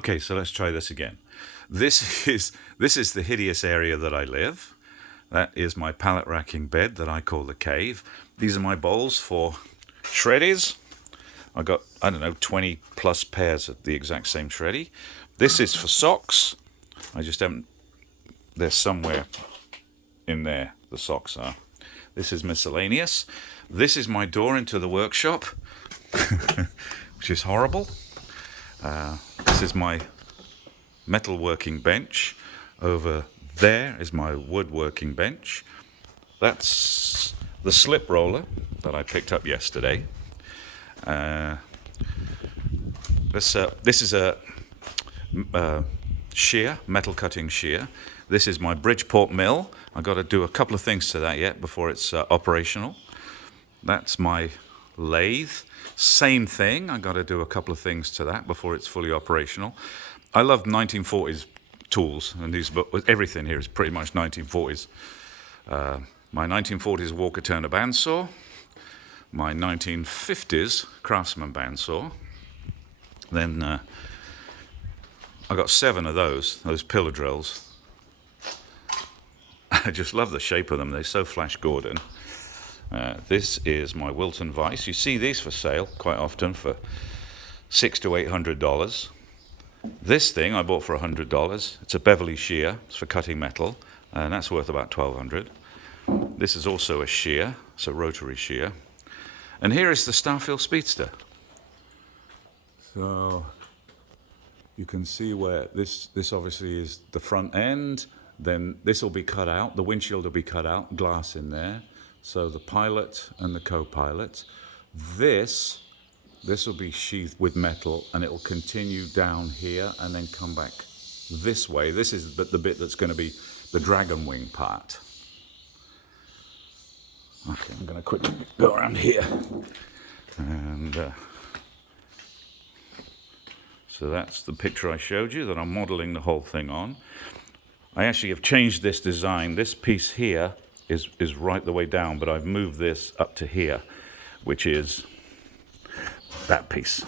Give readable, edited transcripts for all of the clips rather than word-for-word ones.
Okay, so let's try this again. This is the hideous area that I live. That is my pallet racking bed that I call the cave. These are my bowls for shreddies. I got, I don't know, 20 plus pairs of the exact same shreddy. This is for socks. I just haven't, they're somewhere in there, the socks are. This is miscellaneous. This is my door into the workshop, which is horrible. This is my metal working bench. Over there is my woodworking bench. That's the slip roller that I picked up yesterday. This is a shear, metal cutting shear. This is my Bridgeport mill. I've got to do a couple of things to that yet before it's operational. That's my lathe. Same thing. I've got to do a couple of things to that before it's fully operational. I love 1940s tools, and everything here is pretty much 1940s. My 1940s Walker Turner bandsaw, my 1950s Craftsman bandsaw. Then I got 7 of those pillar drills. I just love the shape of them. They're so Flash Gordon. This is my Wilton vise. You see these for sale quite often for $600 to $800. This thing I bought for $100. It's a Beverly shear. It's for cutting metal, and that's worth about $1,200. This is also a shear. It's a rotary shear. And here is the Starfield Speedster. So you can see where this obviously is the front end. Then this will be cut out. The windshield will be cut out. Glass in there. So the pilot and the co-pilot. This will be sheathed with metal, and it will continue down here and then come back this way. This is the bit that's going to be the dragon wing part. Okay, I'm going to quickly go around here. And so that's the picture I showed you that I'm modeling the whole thing on. I actually have changed this design. This piece here is right the way down, but I've moved this up to here, which is that piece.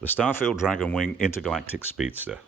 The Starfield Dragon Wing Intergalactic Speedster.